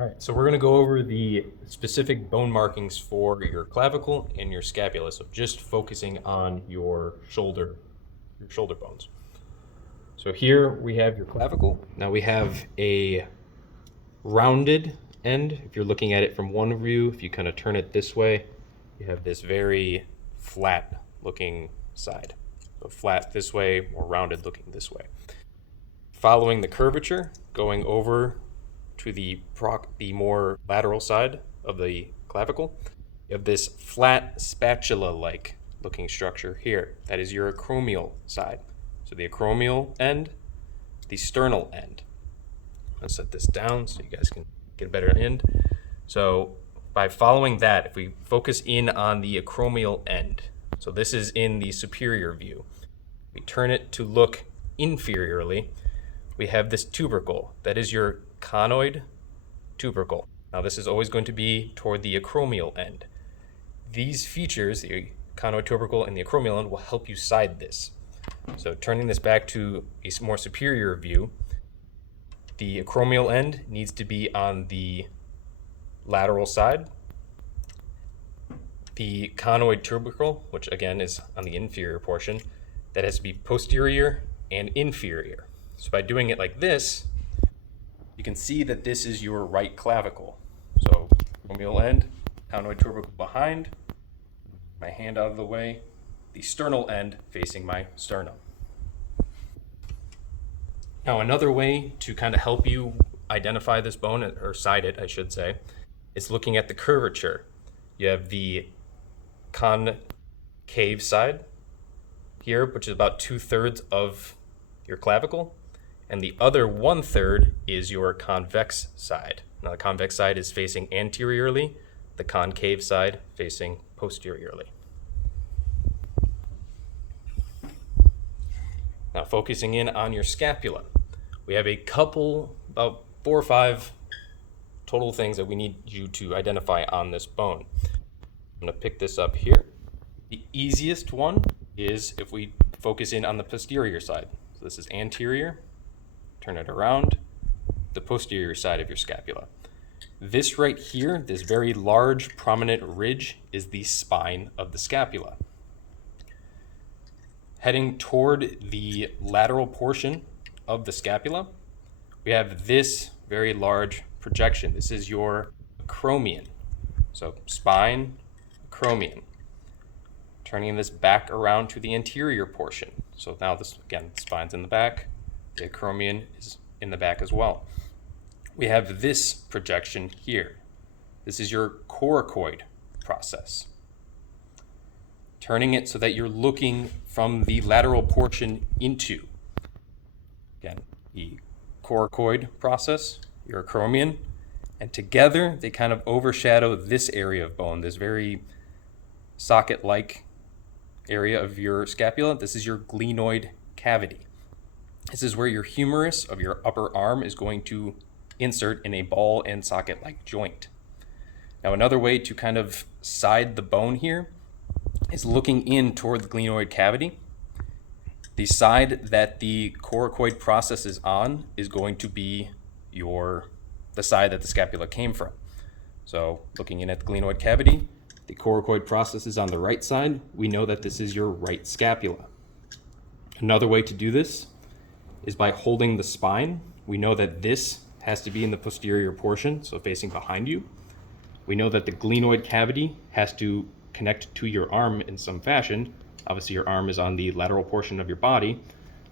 All right, so we're going to go over the specific bone markings for your clavicle and your scapula. So just focusing on your shoulder bones. So here we have your clavicle. Now we have a rounded end. If you're looking at it from one view, if you kind of turn it this way, you have this very flat looking side. So flat this way, more rounded looking this way. Following the curvature, going over to the more lateral side of the clavicle, you have this flat spatula-like looking structure here. That is your acromial side. So the acromial end, the sternal end. I'll set this down so you guys can get a better end. So by following that, if we focus in on the acromial end, so this is in the superior view, we turn it to look inferiorly, we have this tubercle. That is your conoid tubercle. Now this is always going to be toward the acromial end. These features, the conoid tubercle and the acromial end, will help you side this. So turning this back to a more superior view, the acromial end needs to be on the lateral side. The conoid tubercle, which again is on the inferior portion, that has to be posterior and inferior. So by doing it like this, you can see that this is your right clavicle. So acromial end, conoid tubercle behind, my hand out of the way, the sternal end facing my sternum. Now another way to kind of help you identify this bone, or side it I should say, is looking at the curvature. You have the concave side here, which is about 2/3 of your clavicle, and the other 1/3 is your convex side. Now the convex side is facing anteriorly, the concave side facing posteriorly. Now focusing in on your scapula, we have a couple, about 4 or 5 total things that we need you to identify on this bone. I'm going to pick this up here. The easiest one is if we focus in on the posterior side. So this is anterior, turn it around, the posterior side of your scapula. This right here, this very large prominent ridge, is the spine of the scapula. Heading toward the lateral portion of the scapula, we have this very large projection. This is your acromion. So spine, acromion. Turning this back around to the anterior portion. So now this, again, the spine's in the back, the acromion is in the back as well. We have this projection here. This is your coracoid process. Turning it so that you're looking from the lateral portion into, again, the coracoid process, your acromion, and together they kind of overshadow this area of bone, this very socket-like area of your scapula. This is your glenoid cavity. This is where your humerus of your upper arm is going to insert in a ball and socket-like joint. Now another way to kind of side the bone here is looking in toward the glenoid cavity. The side that the coracoid process is on is going to be the side that the scapula came from. So looking in at the glenoid cavity, the coracoid process is on the right side. We know that this is your right scapula. Another way to do this is by holding the spine. We know that this has to be in the posterior portion, so facing behind you. We know that the glenoid cavity has to connect to your arm in some fashion. Obviously your arm is on the lateral portion of your body.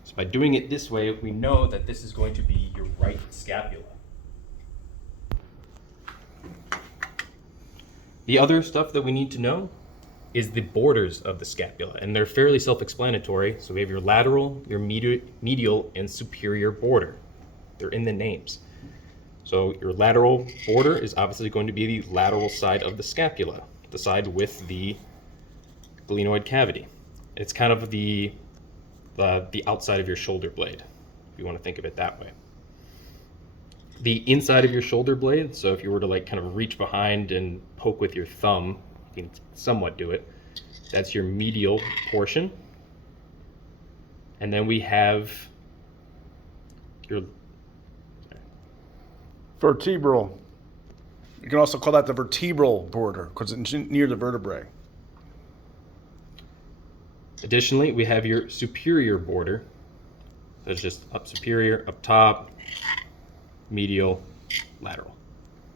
So by doing it this way, we know that this is going to be your right scapula. The other stuff that we need to know is the borders of the scapula, and they're fairly self-explanatory. So we have your lateral, your medial, and superior border. They're in the names. So your lateral border is obviously going to be the lateral side of the scapula, the side with the glenoid cavity. It's kind of the outside of your shoulder blade, if you want to think of it that way. The inside of your shoulder blade, so if you were to like kind of reach behind and poke with your thumb, you can somewhat do it. That's your medial portion. And then we have your Vertebral. You can also call that the vertebral border because it's near the vertebrae. Additionally, we have your superior border. That's just up superior, up top, medial, lateral.